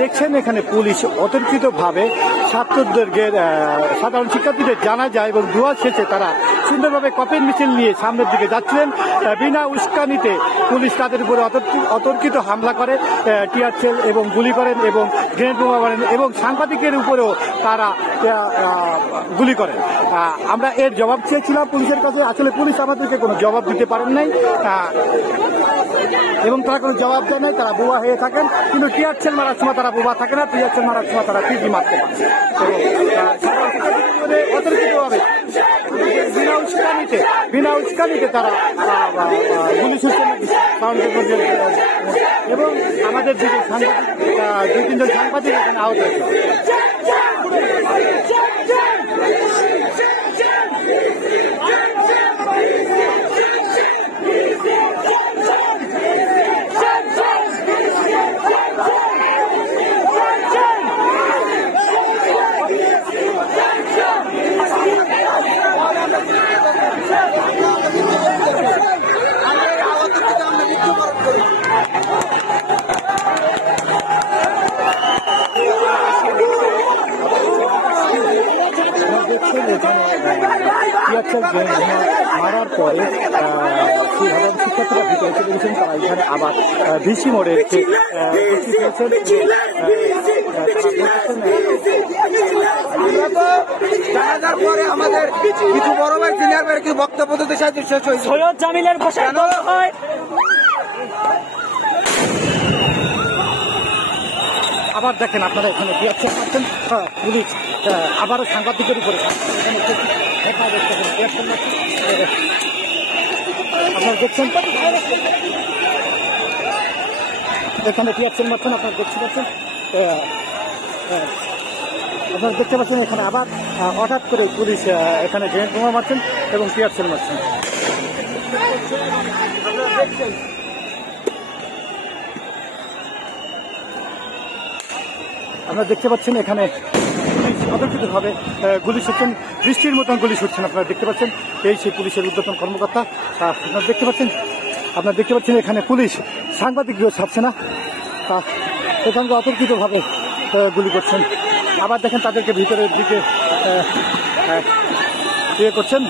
দেখছেন এখানে পুলিশ অতর্কিতভাবে ছাত্রদেরকে সাধারণ শিক্ষার্থীদের জানা যায় এবং দোয়া শেষে তারা সুন্দরভাবে কফিন মিছিল নিয়ে সামনের দিকে যাচ্ছিলেন। বিনা উস্কানিতে পুলিশ তাদের উপরে অতর্কিত হামলা করে, টিয়ার সেল এবং গুলি করেন এবং গ্রেনেড বোমা মারেন এবং সাংবাদিকের উপরেও তারা গুলি করেন। আমরা এর জবাব চেয়েছিলাম পুলিশের কাছে, আসলে পুলিশ আমাদেরকে কোনো জবাব দিতে পারেন নাই এবং তারা কোনো জবাব দেয় নাই। তারা বোমা হয়ে থাকেন, কিন্তু টিয়ার সেল মারার সময় তারা বোমা থাকে না, টিয়ার সেল মারার সময় তারা টিভি মারতে পারে। অতর্কিতভাবে বিনা উস্কানিতে তারা গুলি ছুটছেন এবং আমাদের দিকে দুই তিনজন সাংবাদিক এখানে আহত আছে। মারার পরে শিক্ষার্থীরা ভিতরে চলে গেছেন, তারা এখানে আবার ভিসি মোড়ে জানাজার পরে আমাদের কিছু বড় ভাই সিনিয়র ভাইয়ের কিছু বক্তব্য দিতে শেষ হয়েছে। সৈয়দ জামিলের হয় আবার দেখেন আপনারা এখানে রিয়াকশন পাচ্ছেন, পুলিশ আবারও সাংবাদিকের উপরে আপনারা দেখছেন এখানে রিয়াকশন পাচ্ছেন, আপনারা দেখতে পাচ্ছেন এখানে আবার হঠাৎ করে পুলিশ এখানে গ্রেনেড বোমা মারছেন এবং টিয়ার সেল মারছেন। আপনারা দেখতে পাচ্ছেন এখানে পুলিশ অতর্কিতভাবে গুলি ছুটছেন, বৃষ্টির মতন গুলি ছুটছেন। আপনারা দেখতে পাচ্ছেন এই সেই পুলিশের ঊর্ধ্বতন কর্মকর্তা। আপনারা দেখতে পাচ্ছেন এখানে পুলিশ সাংবাদিকও ছাড়ছে না, এখানকে অতর্কিতভাবে গুলি করছেন। আবার দেখেন তাদেরকে ভিতরের দিকে করছেন।